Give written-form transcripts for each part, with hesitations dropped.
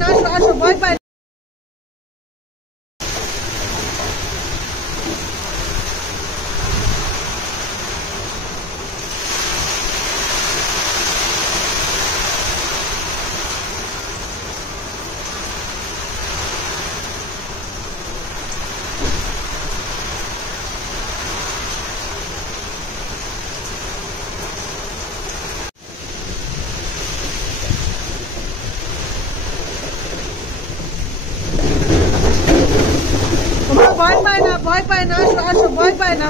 পায় না, আসো আসো, ভয় পায় না। ভয় পায় না, ভয় পায় না, আসো আসো, ভয় পায় না।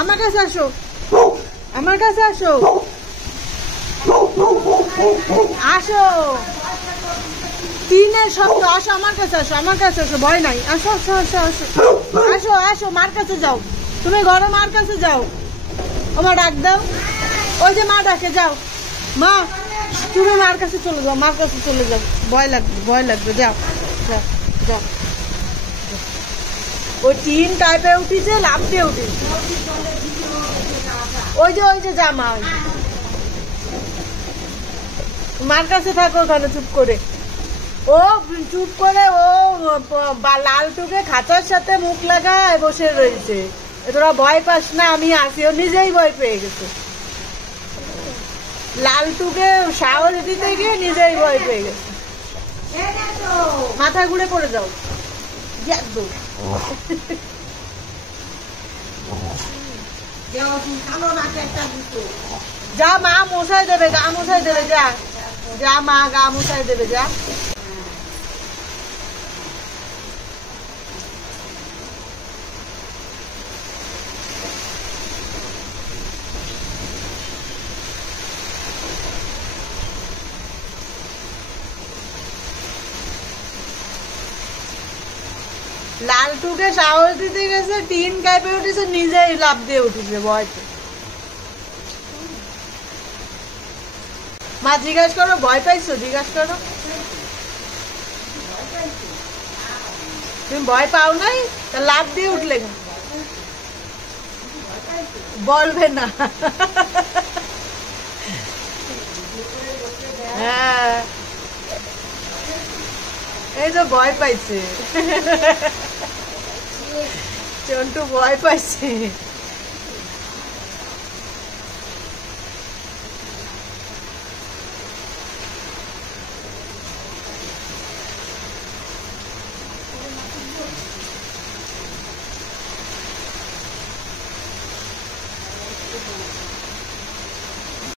আমার কাছে আসো, আমার কাছে আসো, আসো, টিনের শব্দ, আসো আমার কাছে আসো, আমার কাছে আসো, ভয় নাই, আসো আসো আসো আসো আসো আসো, মার কাছে যাও, তুমি ঘরে মার কাছে যাও, আমার ডাক দাও, ওই যে মা ডাকে, যাও মা, তুমি মার কাছে চলে যাও, মার কাছে চলে যাও, ভয় লাগবে, ভয় লাগবে, যাও যাও যাও। ওই টিন টাইপে উঠিছে, লাফ দিয়ে উঠিছে, ওই যে জামা, মার কাছে থাকো ওখানে চুপ করে। ও চুপ করে ও লালটুকে খাঁচার সাথে মুখ লাগায় বসে রয়েছে। তোরা ভয় পাস না, আমি আসি, ও নিজেই ভয় পেয়ে গেছে। লালটুকে সাহস দিতে গিয়ে নিজেই ভয় পেয়ে গেছে। মাথা ঘুরে পড়ে যাও, যা মা মশাই দেবে, গা মশাই দেবে, যা যা মা গা মশাই দেবে, যা। লালটুকে সাহস দিতে গেছে, টিন কাঁপে উঠেছে, নিজেই লাফ দিয়ে উঠেছে ভয়তে। মা জিজ্ঞাসা করো, ভয় পাইছো? জিজ্ঞাসা করো, তুমি ভয় পাও নাই? তা লাফ দিয়ে উঠলে বলবে না। হ্যাঁ, এই তো ভয় পাইছে, চন্টু ভয় পাইছে।